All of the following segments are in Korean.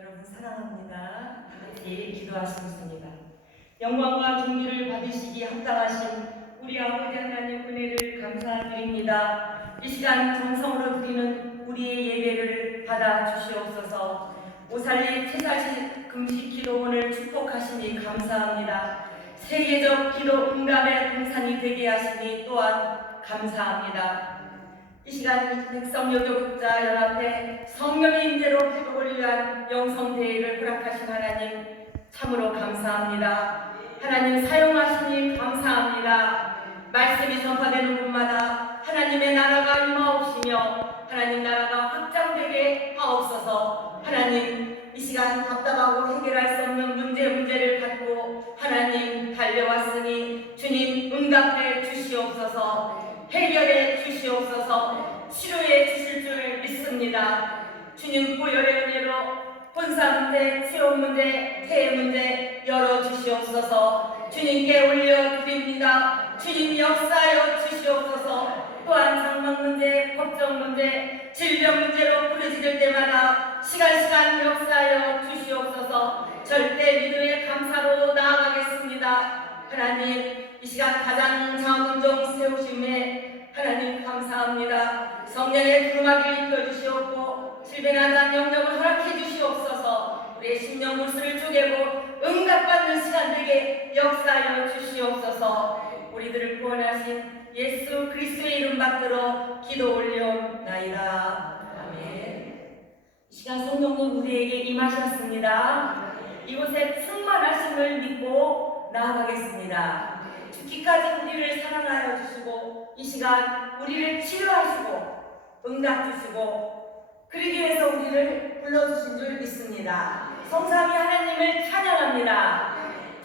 여러분 사랑합니다. 다 같이 기도하시겠습니다. 영광과 존귀를 받으시기 합당하신 우리 아버지 하나님 은혜를 감사드립니다. 이 시간 정성으로 드리는 우리의 예배를 받아 주시옵소서. 오살리 채사시 금식 기도원을 축복하시니 감사합니다. 세계적 기도 응답의 동산이 되게 하시니 또한 감사합니다. 이 시간 백성 여교국자 연합회 성령의 임재로 회복을 위한 영성대회를 허락하신 하나님 참으로 감사합니다. 하나님 사용하시니 감사합니다. 말씀이 전파되는 곳마다 하나님의 나라가 임하옵시며 하나님 나라가 확장되게 하옵소서. 하나님 이 시간 답답하고 해결할 수 없는 문제를 갖고 하나님 달려왔으니 주님 응답해 주시옵소서. 해결해 주시옵소서. 치료해 주실 줄 믿습니다. 주님 보혈의 은혜로 혼사 문제, 치료 문제, 폐해 문제 열어주시옵소서. 주님께 올려드립니다. 주님 역사하여 주시옵소서. 또한 장막 문제, 법정 문제, 질병 문제로 부르짖을 때마다 시간 역사하여 주시옵소서. 절대 믿음의 감사로 나아가겠습니다. 하나님 이 시간 가장 작은 종 세우심에 하나님 감사합니다. 성령의 두루마기를 입혀주시옵고 질병하는 영역을 허락해 주시옵소서. 우리의 심령 물수를 쪼개고 응답받는 시간 되게 역사하여 주시옵소서. 우리들을 구원하신 예수 그리스도의 이름 받들어 기도 올려옵나이다. 아멘. 이 시간 성령님 우리에게 임하셨습니다. 이곳에 충만하심을 믿고 나아가겠습니다. 죽기까지 우리를 사랑하여 주시고 이 시간 우리를 치료하시고 응답 주시고 그러기 위해서 우리를 불러주신 줄 믿습니다. 성삼위 하나님을 찬양합니다.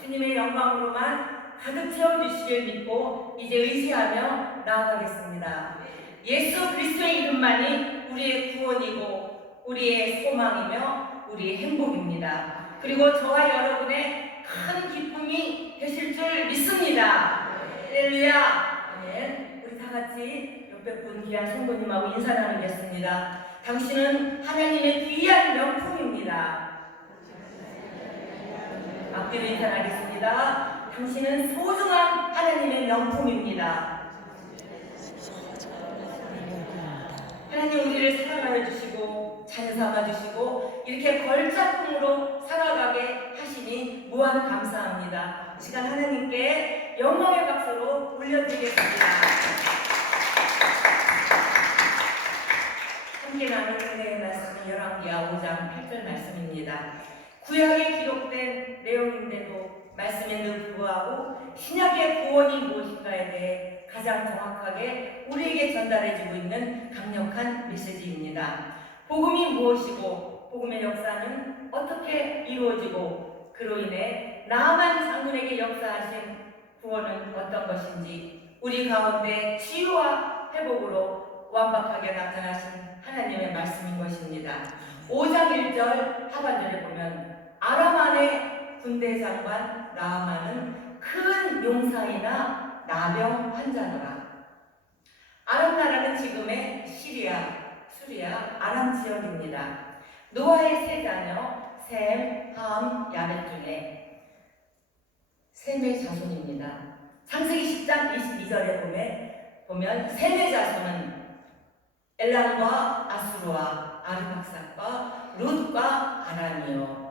주님의 영광으로만 가득 채워주시길 믿고 이제 의지하며 나아가겠습니다. 예수 그리스도의 이름만이 우리의 구원이고 우리의 소망이며 우리의 행복입니다. 그리고 저와 여러분의 큰 기쁨이 되실 줄 믿습니다. 할렐루야. 아멘. 우리 다 같이 옆에 분 귀한 성도님하고 인사 나누겠습니다. 당신은 하나님의 귀한 명품입니다. 앞뒤로 인사 나누겠습니다. 당신은 소중한 하나님의 명품입니다. 하나님 우리를 사랑하여 주시고 자녀 삼아 주시고 이렇게 걸작품으로 살아가게 하시니 무한 감사합니다. 이 시간 하나님께 영광의 박수로 올려드리겠습니다. 함께 나눈 은혜의 말씀은 열왕기하 5장 8절 말씀입니다. 구약에 기록된 내용인데도 말씀에도 불구하고 신약의 구원이 무엇인가에 대해 가장 정확하게 우리에게 전달해주고 있는 강력한 메시지입니다. 복음이 무엇이고 복음의 역사는 어떻게 이루어지고 그로 인해 나만 장군에게 역사하신 구원은 어떤 것인지 우리 가운데 치유와 회복으로 완벽하게 나타나신 하나님의 말씀인 것입니다. 5장 1절 하반절에 보면 아람 안의 군대 장관 나아만은 큰 용사이나 나병 환자노라. 아람 나라는 지금의 시리아, 수리아, 아람 지역입니다. 노아의 세 자녀 셈, 함, 야벳 중에 셈의 자손입니다. 창세기 10장 22절에 보면 셈의 자손은 엘람과 아수르와 아르박삭과 룻과 아람이요.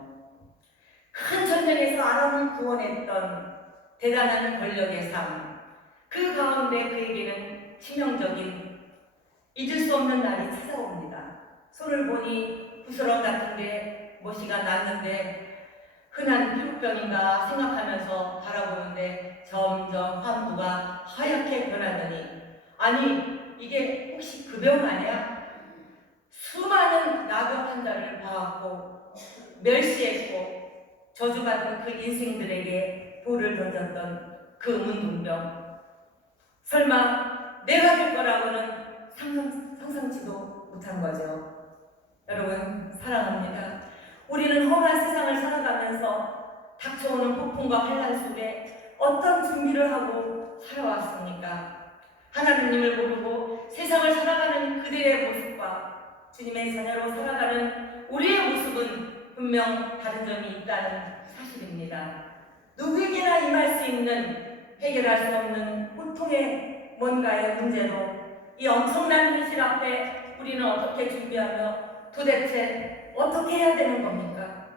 큰 전쟁에서 아람을 구원했던 대단한 권력의 삶, 그 가운데 그에게는 치명적인 잊을 수 없는 날이 찾아옵니다. 손을 보니 부스럼 같은데 못이가 났는데 흔한 피부병인가 생각하면서 바라보는데 점점 환부가 하얗게 변하더니 아니 이게 혹시 그 병 아니야? 수많은 나병 환자를 봐왔고 멸시했고 저주받은 그 인생들에게 돌을 던졌던 그 문둥병, 설마 내가 될 거라고는 상상치도 못한 거죠. 여러분 사랑합니다. 우리는 험한 세상을 살아가면서 닥쳐오는 폭풍과 환난 속에 어떤 준비를 하고 살아왔습니까? 하나님을 모르고 세상을 살아가는 그들의 모습과 주님의 자녀로 살아가는 우리의 모습은 분명 다른 점이 있다는 사실입니다. 누구에게나 임할 수 있는 해결할 수 없는 고통의 뭔가의 문제로 이 엄청난 현실 앞에 우리는 어떻게 준비하며 도대체 어떻게 해야 되는 겁니까?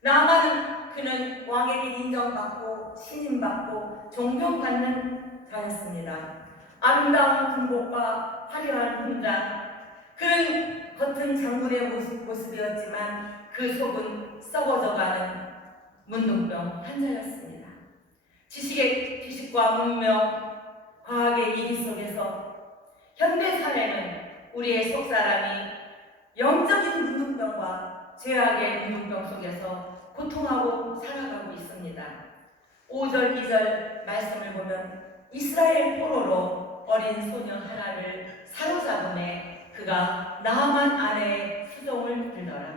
나만은 그는 왕에게 인정받고 신임받고 존경받는 자였습니다. 아름다운 군복과 화려한 훈장, 그는 겉은 장군의 모습이었지만 그 속은 썩어져가는 문둥병 환자였습니다. 지식과 문명, 과학의 이기 속에서 현대 사회는 우리의 속사람이 영적인 문둥병과 죄악의 문둥병 속에서 고통하고 살아가고 있습니다. 5절, 2절 말씀을 보면 이스라엘 포로로 어린 소녀 하나를 사로잡음에 그가 나아만 아내의 수종을 들더라.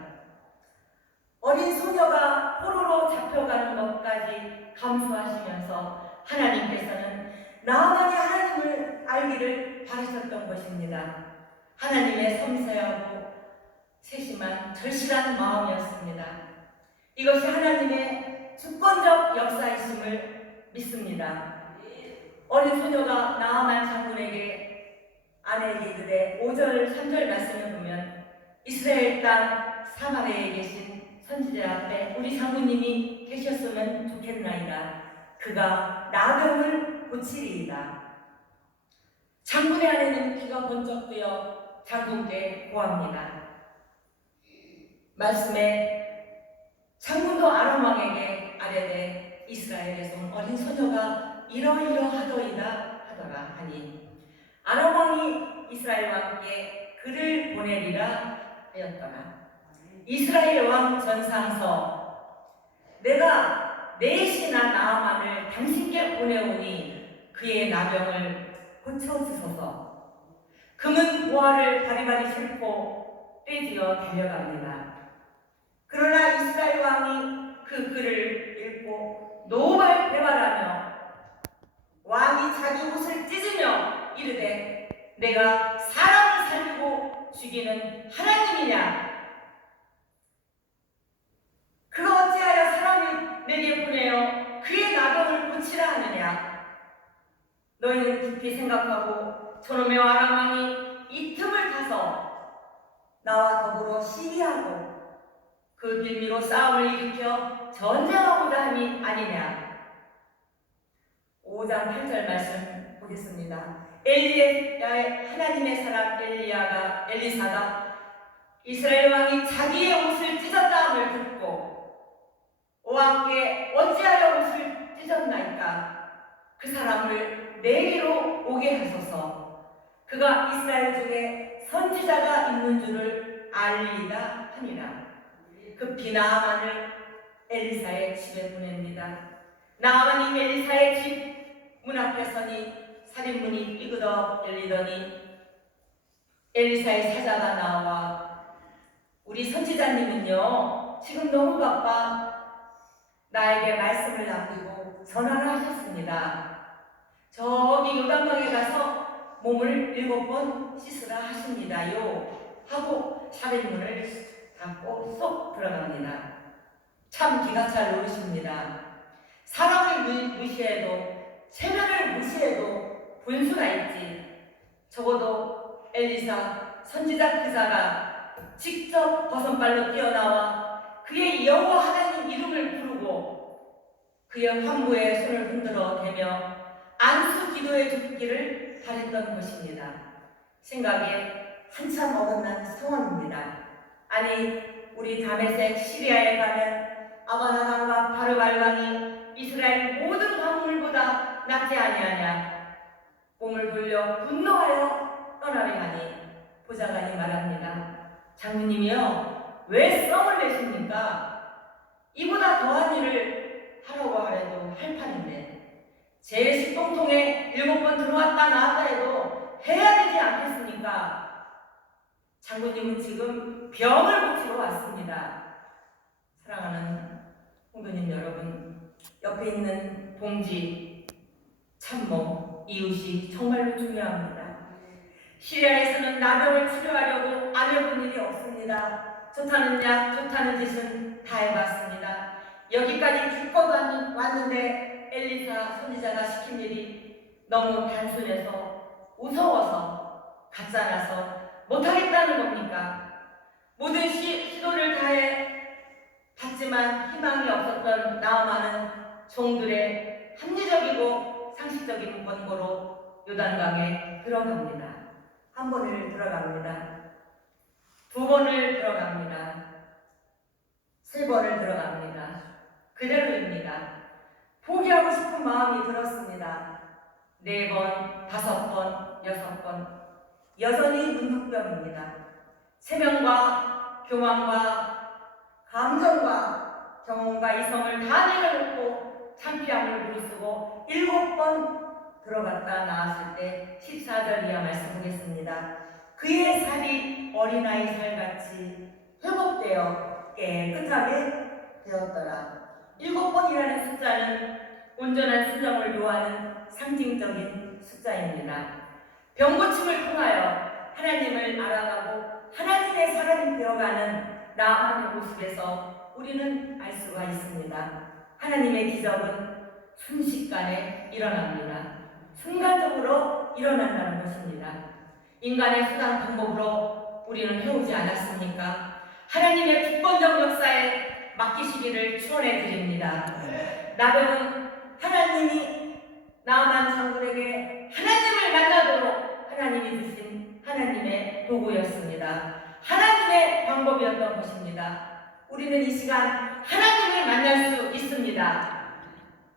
어린 소녀가 포로로 잡혀가는 것까지 감수하시면서 하나님께서는 나아만이 하나님을 알기를 바라셨던 것입니다. 하나님의 섬세하고 세심한 절실한 마음이었습니다. 이것이 하나님의 주권적 역사이심을 믿습니다. 어린 소녀가 나아만 장군에게 아내에게 이르되 5절 3절 말씀을 보면 이스라엘 땅 사마리아에 계신 선지자 앞에 우리 장군님이 계셨으면 좋겠나이다. 그가 나병을 고치리이다. 장군의 아내는 귀가 번쩍 뜨어 장군께 고합니다. 말씀에 장군도 아람 왕에게 아뢰되 이스라엘에서 온 어린 소녀가 이러이러하더이다 하더라 하니 아람 왕이 이스라엘 왕께 글을 보내리라 하였더라. 이스라엘 왕 전상서 내가 내 신하 나아만을 당신께 보내오니 그의 나병을 고쳐주소서. 금은 보화를 바리바리 싣고 떼지어 달려갑니다. 그러나 이스라엘 왕이 그 글을 읽고 노발대발하며 왕이 자기 옷을 찢으며 이르되 내가 사람을 살리고 죽이는 하나님이냐? 그가 어찌하여 사람을 내게 보내어 그의 나병을 고치라 하느냐? 너희는 깊이 생각하고 저놈의 아람 왕이 이 틈을 타서 나와 더불어 시기하고 그 빌미로 싸움을 일으켜 전쟁하고자 함이 아니냐? 5장 8절 말씀 보겠습니다. 엘리야의 하나님의 사람 엘리사가 이스라엘 왕이 자기의 옷을 찢었다함을 듣고 왕께 어찌하여 옷을 찢었나이까? 그 사람을 내게로 오게 하소서. 그가 이스라엘 중에 선지자가 있는 줄을 알리이다 하니라. 급히 나아만을 엘리사의 집에 보냅니다. 나아만이 엘리사의 집 문 앞에 서니 살인문이 삐그덕 열리더니 엘리사의 사자가 나와 우리 선지자님은요 지금 너무 바빠 나에게 말씀을 남기고 전화를 하셨습니다. 저기 요단강에 가서 몸을 7번 씻으라 하십니다요 하고 살인문을 닫고 쏙 들어갑니다. 참 기가 찰 노릇입니다. 사람을 무시해도 체면을 무시해도 분수가 있지. 적어도 엘리사 선지자 그자가 직접 버선발로 뛰어나와 그의 여호와 하나님 이름을 부르고 그의 환부의 손을 흔들어 대며 안수 기도해 주기를 바랬던 것입니다. 생각에 한참 어긋난 상황입니다. 아니 우리 다메섹 시리아에 가면 아바나강과 바르발강이 이스라엘 모든 강물보다 낫지 아니하냐? 몸을 돌려 분노하여 떠나려 하니 보좌관이 말합니다. 장군님이요 왜 썸을 내십니까? 이보다 더한 일을 하라고 하래도 할 판인데 제 식동통에 7번 들어왔다 나왔다 해도 해야 되지 않겠습니까? 장군님은 지금 병을 고치러 왔습니다. 사랑하는 홍도님 여러분, 옆에 있는 동지, 참모, 이웃이 정말로 중요합니다. 시리아에서는 나병을 치료하려고 안 해본 일이 없습니다. 좋다는 약, 좋다는 짓은 다 해봤습니다. 여기까지 기껏 왔는데 엘리사 선지자가 시킨 일이 너무 단순해서 무서워서 가짜라서 못하겠다는 겁니까? 모든 시도를 다해 봤지만 희망이 없었던 나아만은 종들의 합리적이고 상식적인 권고로 요단강에 들어갑니다. 한 번을 들어갑니다. 두 번을 들어갑니다. 세 번을 들어갑니다. 그대로입니다. 포기하고 싶은 마음이 들었습니다. 네 번, 다섯 번, 여섯 번. 여전히 문득병입니다. 체면과 교만과 감정과 경험과 이성을 다 내려놓고 창피함을 무릅쓰고 7번 들어갔다 나왔을 때 14절 이하 말씀 보겠습니다. 그의 살이 어린아이 살같이 회복되어 깨끗하게 되었더라. 7번이라는 숫자는 온전한 순정을 요하는 상징적인 숫자입니다. 병고침을 통하여 하나님을 알아가고 하나님의 사람이 되어가는 나아만의 모습에서 우리는 알 수가 있습니다. 하나님의 기적은 순식간에 일어납니다. 순간적으로 일어난다는 것입니다. 인간의 수단 방법으로 우리는 해오지 않았습니까? 하나님의 주권적 역사에 맡기시기를 축원해 드립니다. 나병은 하나님이 나아만 장군에게 하나님을 만나도록 하나님이 주신 하나님의 도구였습니다. 하나님의 방법이었던 것입니다. 우리는 이 시간 하나님을 만날 수 있습니다.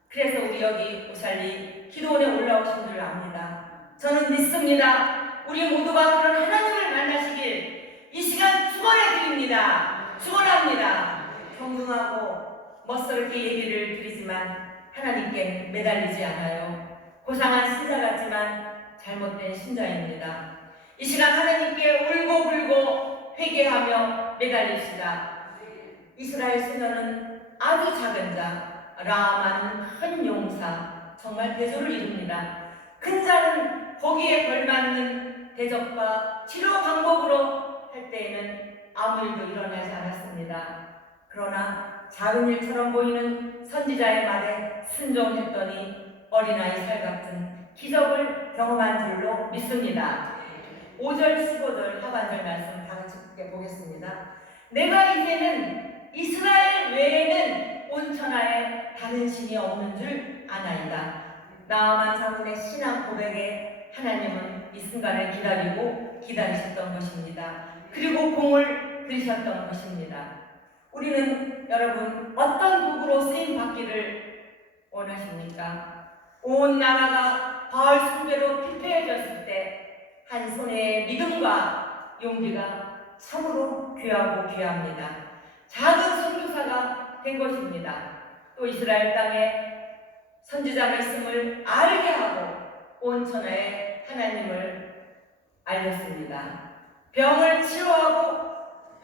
그래서 우리 여기 오샬리 기도원에 올라오신 줄 압니다. 저는 믿습니다. 우리 모두가 그런 하나님을 만나시길 이 시간 축원해 드립니다. 축원합니다. 경중하고 멋스럽게 예비를 드리지만 하나님께 매달리지 않아요. 고상한 신자 같지만 잘못된 신자입니다. 이 시간 하나님께 울고불고 회개하며 매달립시다. 이스라엘 소년은 아주 작은 자, 라마는 큰 용사, 정말 대조를 이룹니다. 큰 자는 거기에 걸맞는 대접과 치료 방법으로 할 때에는 아무 일도 일어나지 않았습니다. 그러나 작은 일처럼 보이는 선지자의 말에 순종했더니 어린아이 살 같은 기적을 경험한 줄로 믿습니다. 5절, 15절 하반절 말씀 다 같이 보겠습니다. 내가 이제는 이스라엘 외에는 온 천하에 다른 신이 없는 줄 아나이다. 나아만 장군의 신앙 고백에 하나님은 이 순간을 기다리고 기다리셨던 것입니다. 그리고 공을 들이셨던 것입니다. 우리는 여러분 어떤 도구로 쓰임 받기를 원하십니까? 온 나라가 바알 숭배로 피폐해졌을 때 한 손에 믿음과 용기가 참으로 귀하고 귀합니다. 작은 선교사가 된 것입니다. 또 이스라엘 땅에 선지자가 있음을 알게 하고 온 천하에 하나님을 알렸습니다. 병을 치료하고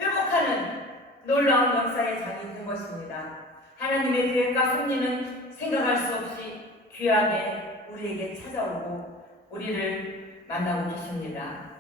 회복하는 놀라운 역사의 장이 된 것입니다. 하나님의 계획과 섭리는 생각할 수 없이 귀하게 우리에게 찾아오고 우리를 만나고 계십니다.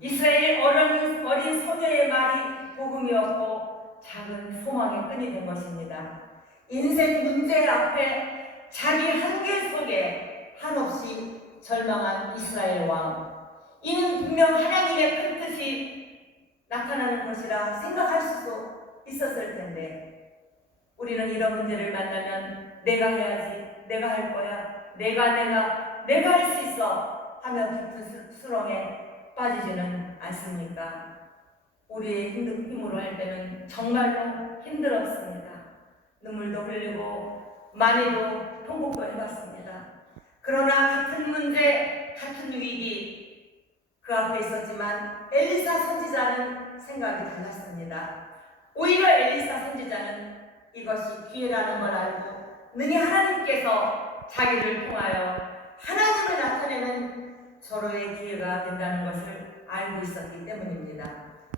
이스라엘 어린 소녀의 말이 복음이었고 작은 소망의 끈이 된 것입니다. 인생 문제 앞에 자기 한계 속에 한없이 절망한 이스라엘 왕. 이는 분명 하나님의 큰 뜻이 나타나는 것이라 생각할 수도 있었을 텐데 우리는 이런 문제를 만나면 내가 해야지, 내가 할 거야, 내가 할 수 있어 하며 깊은 수렁에 빠지지는 않습니까? 우리의 힘으로 할 때는 정말로 힘들었습니다. 눈물도 흘리고 많이도 통곡도 해봤습니다. 그러나 같은 문제, 같은 위기 그 앞에 있었지만 엘리사 선지자는 생각이 달랐습니다. 오히려 엘리사 선지자는 이것이 기회라는 걸 알고 능히 하나님께서 자기를 통하여 하나님을 나타내는 서로의 기회가 된다는 것을 알고 있었기 때문입니다.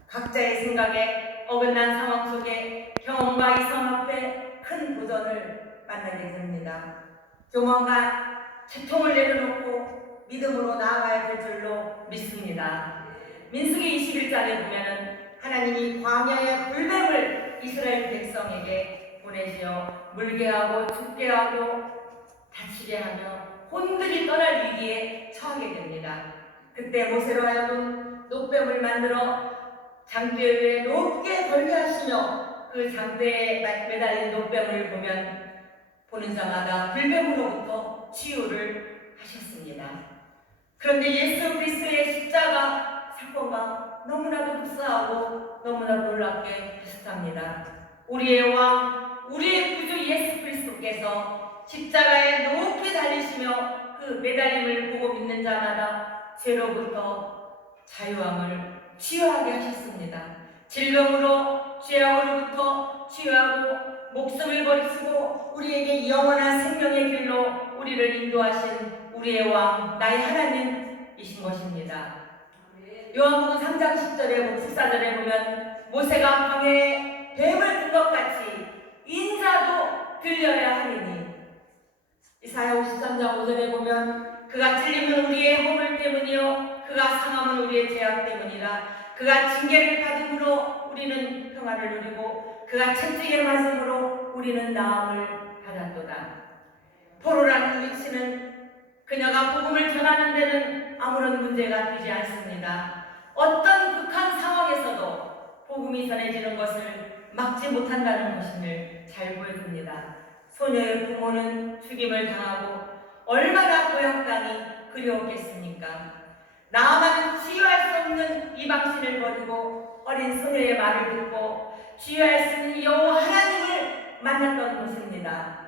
각자의 생각에 어긋난 상황 속에 경험과 이성 앞에 큰 도전을 만나게 됩니다. 교만과 채통을 내려놓고 믿음으로 나아가야 될 줄로 믿습니다. 민수기 21장에 보면은 하나님이 광야의 불뱀을 이스라엘 백성에게 보내시어 물게 하고 죽게 하고 다치게 하며 혼들이 떠날 위기에 처하게 됩니다. 그때 모세로 하여금 노뱀을 만들어 장대 위에 높게 걸게 하시며 그 장대에 매달린 노뱀을 보는 자마다 불뱀으로부터 치유를 하셨습니다. 그런데 예수 그리스도의 십자가 사건과 너무나도 흡사하고 너무나도 놀랍게 비슷합니다. 우리의 왕, 우리의 구주 예수 그리스도께서 십자가에 높이 달리시며 그 매달림을 보고 믿는 자마다 죄로부터 자유함을 치유하게 하셨습니다. 질병으로 죄악으로부터 치유하고 목숨을 버리시고 우리에게 영원한 생명의 길로 우리를 인도하신 우리의 왕, 나의 하나님이신 것입니다. 요한복음 3장 10절에 14절에 보면 모세가 광야에 뱀을 든 것 같이 인자도 들려야 하리니, 이사야 53장 5절에 보면 그가 찔림은 우리의 허물 때문이요 그가 상함은 우리의 죄악 때문이라. 그가 징계를 받음으로 우리는 평화를 누리고 그가 채찍에 맞음으로 우리는 나음을 받았도다. 포로라는 위치는 그녀가 복음을 전하는 데는 아무런 문제가 되지 않습니다. 어떤 극한 상황에서도 복음이 전해지는 것을 막지 못한다는 것임을 잘 보여줍니다. 소녀의 부모는 죽임을 당하고 얼마나 고향 땅이 그리웠겠습니까? 나아만은 치유할 수 없는 이방신을 버리고 어린 소녀의 말을 듣고 치유할 수 있는 여호와 하나님을 만났던 것입니다.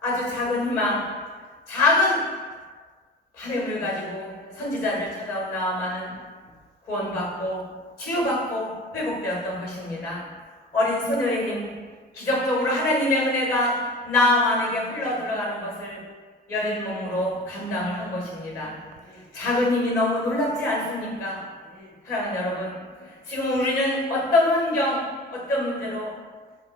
아주 작은 희망, 작은 바람을 가지고 선지자를 찾아온 나아만은 구원받고 치유받고 회복되었던 것입니다. 어린 소녀의 힘, 기적적으로 하나님의 은혜가 나아만에게 흘러 들어가는 것을 여린 몸으로 감당을 한 것입니다. 작은 힘이 너무 놀랍지 않습니까? 사랑하는 여러분, 지금 우리는 어떤 환경, 어떤 문제로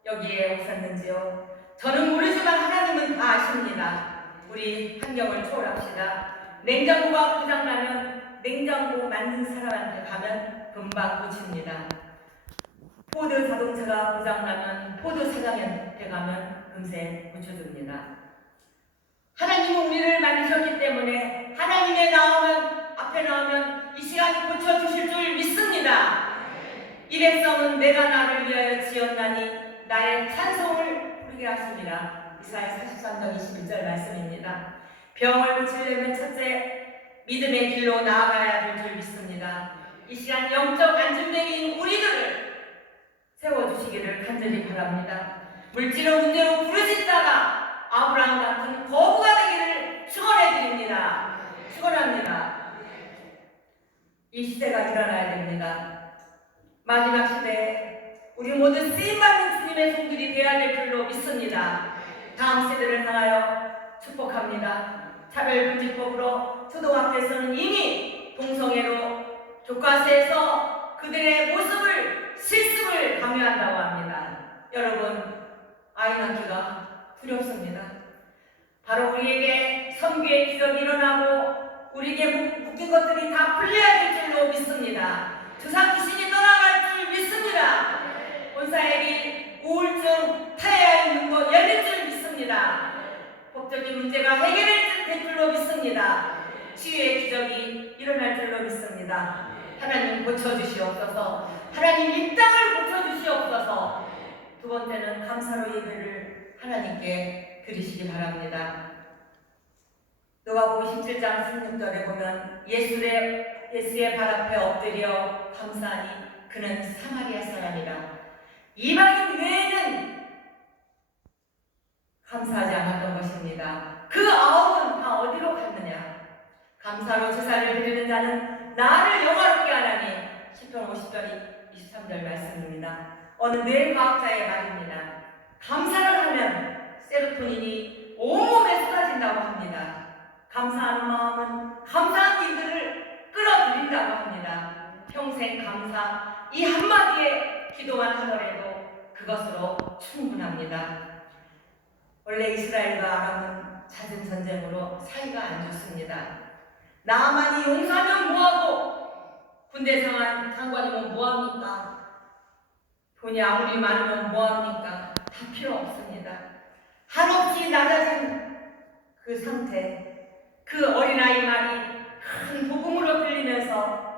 여기에 오셨는지요? 저는 모르지만 하나님은 다 아십니다. 우리 환경을 초월합시다. 냉장고가 고장나면 냉장고 만든 사람한테 가면 금방 고칩니다. 포드 자동차가 고장나면 포드 사장한테 가면 금세 고쳐줍니다. 하나님은 우리를 만드셨기 때문에 하나님의 앞에 나오면 이 시간에 고쳐주실 줄 믿습니다. 이 백성은 내가 나를 위하여 지었나니 나의 찬송을 부르게 하십니다. 이사야 43장 21절 말씀입니다. 병을 고치려면 첫째 믿음의 길로 나아가야 될 줄 믿습니다. 이 시간 영적 안전뱅이인 우리들을 세워주시기를 간절히 바랍니다. 물질의 문제로 부르짖다가 아브라함 같은 거부가 되기를 축원해드립니다. 축원합니다. 이 시대가 일어나야 됩니다. 마지막 시대에 우리 모두 쓰임받는 주님의 종들이 되어야 될 줄로 믿습니다. 다음 세대를 향하여 축복합니다. 차별금지법으로 초등학교에서는 이미 동성애로 교과서에서 그들의 모습을 실습을 강요한다고 합니다. 여러분, 아이 낳기가 두렵습니다. 바로 우리에게 선교의 기적이 일어나고 우리에게 묶인 것들이 다 풀려야 될 줄로 믿습니다. 주상 귀신이 떠나갈 줄 믿습니다. 본사의 길, 우울증, 타해야 있는 것 열릴 줄 믿습니다. 법적인 문제가 해결될 줄로 믿습니다. 치유의 기적이 일어날 줄로 믿습니다. 하나님 고쳐주시옵소서. 하나님 이 땅을 고쳐주시옵소서. 두 번째는 감사로 예배를 하나님께 드리시기 바랍니다. 누가복음 17장 16절에 보면 예수의 발 앞에 엎드려 감사하니 그는 사마리아 사람이라. 이방인 외에는 감사하지 않았던 것입니다. 그 아홉은 다 어디로 갔느냐? 감사로 제사를 드리는 자는 나를 영화롭게 하나니. 시편 50절 23절 말씀입니다. 어느 뇌과학자의 말입니다. 감사를 하면 세로토닌이 온몸에 쏟아진다고 합니다. 감사하는 마음은 감사한 일들을 끌어들인다고 합니다. 평생 감사 이 한마디에 기도만 하더라도 그것으로 충분합니다. 원래 이스라엘과 아람은 잦은 전쟁으로 사이가 안 좋습니다. 나아만이 용사면 뭐하고 군대 장관이면 뭐합니까? 돈이 아무리 많으면 뭐합니까? 다 필요 없습니다. 한없이 낮아진 그 상태, 그 어린아이 말이 큰 복음으로 들리면서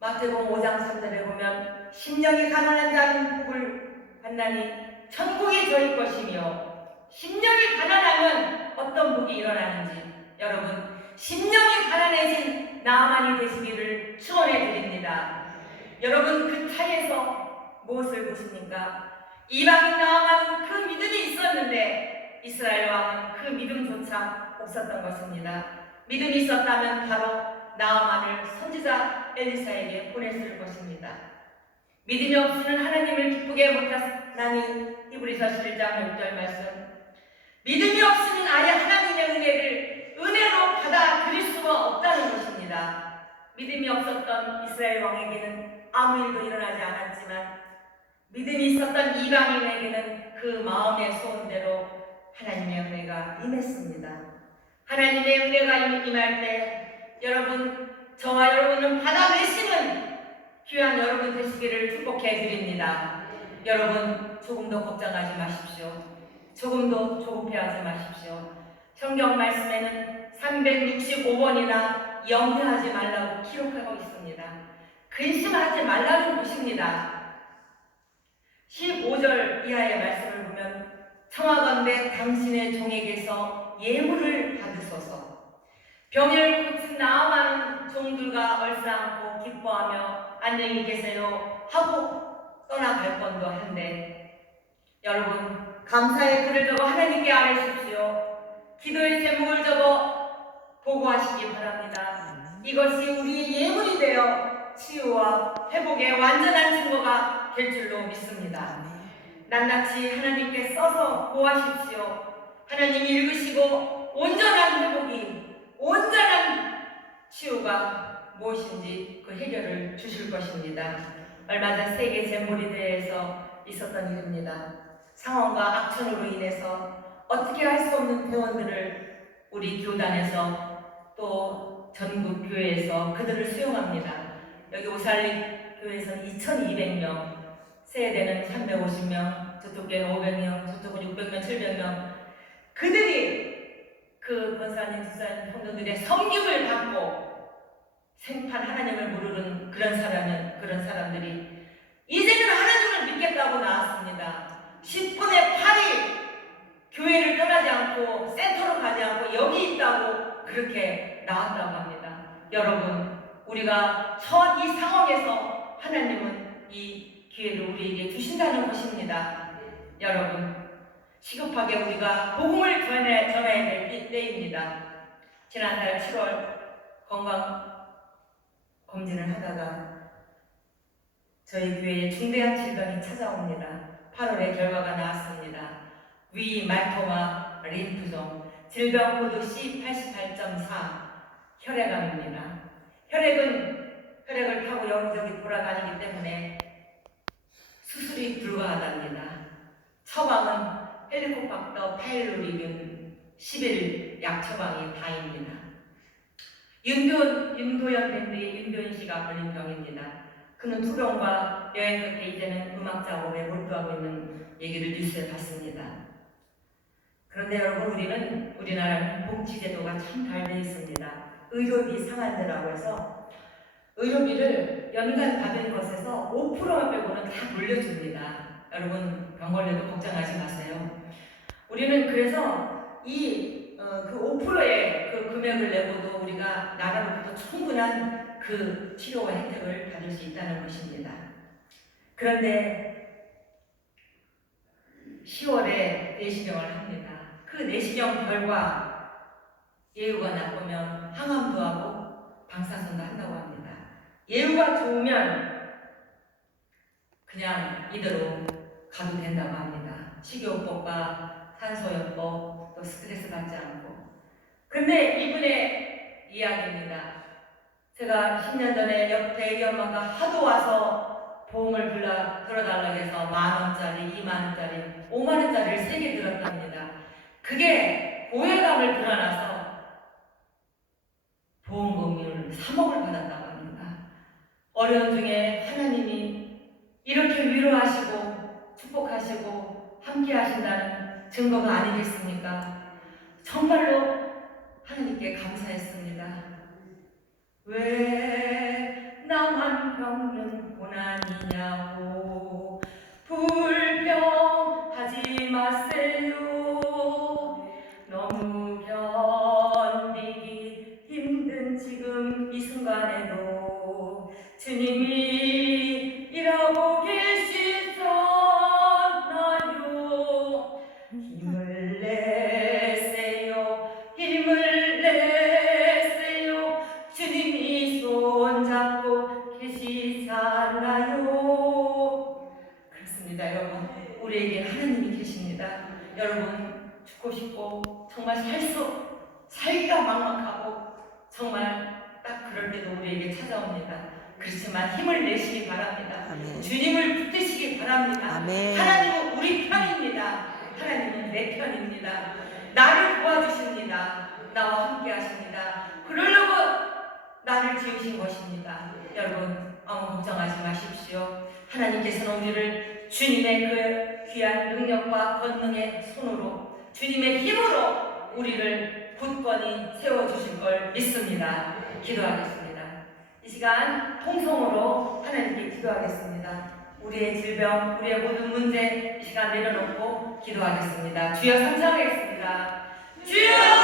마태복음 5장 3절에 보면 심령이 가난한 자는 복을 받나니 천국이 저희 것이며, 심령이 가난하면 어떤 복이 일어나는지 여러분, 심령이 가난해진 나만이 되시기를 축원해 드립니다. 여러분, 그 차에서 무엇을 보십니까? 이방인 나아만은 그 믿음이 있었는데 이스라엘 왕은 그 믿음조차 없었던 것입니다. 믿음이 있었다면 바로 나아만을 선지자 엘리사에게 보냈을 것입니다. 믿음이 없이는 하나님을 기쁘게 못하나니 히브리서 11장 6절 말씀. 믿음이 없이는 아예 하나님의 은혜로 받아들일 수가 없다는 것입니다. 믿음이 없었던 이스라엘 왕에게는 아무 일도 일어나지 않았지만 믿음이 있었던 이방인에게는 그 마음의 소원대로 하나님의 은혜가 임했습니다. 하나님의 은혜가 임할 때 여러분, 저와 여러분은 받아내시는 귀한 여러분 되시기를 축복해 드립니다. 여러분, 조금도 걱정하지 마십시오. 조금도 조급해하지 마십시오. 성경 말씀에는 365번이나 염려하지 말라고 기록하고 있습니다. 근심하지 말라는 것입니다. 15절 이하의 말씀을 보면 청하건대 당신의 종에게서 예물을 받으소서. 병을 고친 나아만 종들과 얼싸안고 기뻐하며 안녕히 계세요 하고 떠나갈 건도 한데, 여러분, 감사의 글을 적어 하나님께 아뢰십시오. 기도의 제목을 적어 보고하시기 바랍니다. 이것이 우리의 예물이 되어 치유와 회복의 완전한 증거가 될 줄로 믿습니다. 낱낱이 하나님께 써서 보하십시오. 하나님이 읽으시고 온전한 회복이, 온전한 치유가 무엇인지 그 해결을 주실 것입니다. 얼마 전 세계 잼버리 대회에서 있었던 일입니다. 상황과 악천후로 인해서 어떻게 할 수 없는 회원들을 우리 교단에서 또 전국 교회에서 그들을 수용합니다. 여기 오살리 교회에서는 2,200명, 세대는 350명, 저쪽 교회는 500명, 저쪽은 600명, 700명. 그들이 그 권사님, 집사님, 성도들의 성김을 받고 생판 하나님을 모르는 그런 사람들이 이제는 하나님을 믿겠다고 나왔습니다. 10분의 8이 교회를 떠나지 않고 센터로 가지 않고 여기 있다고 그렇게 나왔다고 합니다. 여러분, 우리가 처한 이 상황에서 하나님은 이 기회를 우리에게 주신다는 것입니다. 여러분, 시급하게 우리가 복음을 전해야 될 때입니다. 지난달 7월 건강 검진을 하다가 저희 교회에 중대한 질병이 찾아옵니다. 8월에 결과가 나왔습니다. 위, 말토마, 림프종, 질병 코드 C88.4, 혈액암입니다. 혈액을 타고 여기저기 돌아다니기 때문에 수술이 불가하답니다. 처방은 헬리코박터 파일로리균 10일 약 처방이 다입니다. 윤도현 밴드의 윤도현 씨가 걸린 병입니다. 그는 투병과 여행 끝에 이제는 음악 작업에 몰두하고 있는 얘기를 뉴스에 봤습니다. 그런데 여러분, 우리나라는 복지제도가 참 잘 되어 있습니다. 의료비 상한제라고 해서 의료비를 연간 받은 것에서 5%만 빼고는 다 물려줍니다. 여러분, 병 걸려도 걱정하지 마세요. 우리는 그래서 그 5%의 그 금액을 내고도 우리가 나라로부터 충분한 그 치료와 혜택을 받을 수 있다는 것입니다. 그런데 10월에 내시경을 합니다. 그 내시경 결과 예후가 나쁘면 항암도 하고 방사선도 한다고 합니다. 예후가 좋으면 그냥 이대로 가도 된다고 합니다. 식이요법과 산소요법, 또 스트레스 받지 않고. 근데 이분의 이야기입니다. 제가 10년 전에 옆에 이 엄마가 하도 와서 보험을 들어달라고 해서 10,000원짜리, 20,000원짜리, 50,000원짜리를 3개 들었답니다. 그게 고혈압을 드러나서 보험금을 3억을 받았다고 합니다. 어려운 중에 하나님이 이렇게 위로하시고 축복하시고 함께 하신다는 증거가 아니겠습니까? 정말로 하나님께 감사했습니다. 왜 나만 겪는 고난이냐고 불평하지 마세요. 너무 견디기 힘든 지금 이 순간에도 주님이 일하고 계시잖아요. 힘을 내세요. 힘을 내세요. 주님이 손잡고 계시잖아요. 그렇습니다, 여러분. 우리에게 하나님이 계십니다. 여러분, 죽고 싶고 정말 살기가 막막하고 정말 딱 그럴 때도 우리에게 찾아옵니다. 그렇지만 힘을 내시기 바랍니다. 아멘. 주님을 붙드시기 바랍니다. 아멘. 하나님은 우리 편입니다. 하나님은 내 편입니다. 나를 도와주십니다. 나와 함께 하십니다. 그러려고 나를 지으신 것입니다. 여러분, 아무 걱정하지 마십시오. 하나님께서는 우리를 주님의 그 귀한 능력과 권능의 손으로, 주님의 힘으로 우리를 굳건히 세워주실 걸 믿습니다. 기도하겠습니다. 이 시간 통성으로 하나님께 기도하겠습니다. 우리의 질병, 우리의 모든 문제 이 시간 내려놓고 기도하겠습니다. 주여, 상상하겠습니다. 주여!